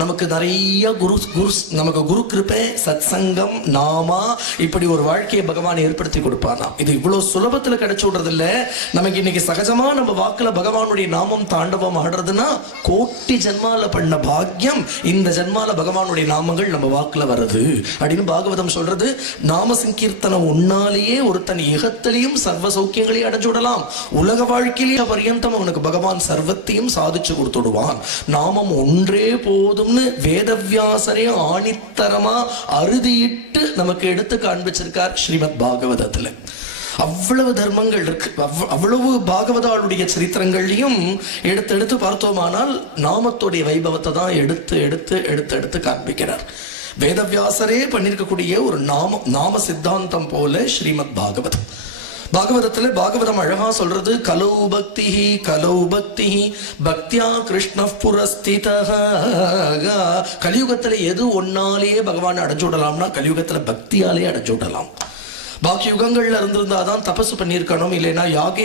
நமக்கு நிறைய நமக்கு குரு கிருபை, சத் சங்கம், நாமா, இப்படி ஒரு வாழ்க்கையை பகவான் ஏற்படுத்தி கொடுப்பாராம். இது இவ்வளவு சுலபத்துல கிடைச்சு விடுறது இல்ல. நமக்கு இன்னைக்கு சகஜமா நம்ம வாக்குல பகவானுடைய நாமம் தாண்டவம் ஆடுறதுன்னா கோட்டி ஜென்மால பண்ண பாக்கியம் இந்த ஜென்மால பகவானுடைய நாமங்கள் நம்ம வாக்குல வருது அப்படின்னு பாகவதம் சொல்றது. நாம சங்கீர்த்தனம் உன்னாலேயே ஒருத்தன் இகத்திலையும் சர்வ சௌக்கியங்களையும் அடைஞ்சு விடலாம். உலக வாழ்க்கையிலேயே பரியந்தம் அவனுக்கு பகவான் சர்வத்தையும் சாதிச்சு கொடுத்துடுவான். நாமம் ஒன்றே போதும்னு வேதவியாசரே ஆணித்தரமா அறுதியிட்டு நமக்கு எடுத்து காண்பிச்சிருக்கார் ஸ்ரீமத் பாகவதத்துல. அவ்வளவு தர்மங்கள் இருக்கு. அவ்வளவு பாகவதாளுடைய சரித்திரங்கள்லையும் எடுத்து பார்த்தோமானால் நாமத்துடைய வைபவத்தை தான் எடுத்து காண்பிக்கிறார். வேதவியாசரே பண்ணிருக்கக்கூடிய ஒரு நாம சித்தாந்தம் போல ஸ்ரீமத் பாகவதம். பாகவதத்துல பாகவதம் அழகா சொல்றது, கலௌ பக்தி பக்தியா கிருஷ்ண புரஸ்திதஹ. கலியுகத்துல எது ஒன்னாலேயே பகவான் அடைஞ்சு விடலாம்னா கலியுகத்துல பக்தியாலே அடைஞ்சு விடலாம். பாக்கி யுகங்கள்ல இருந்திருந்தாதான் தபசு பண்ணியிருக்கணும், இல்லைன்னா யாக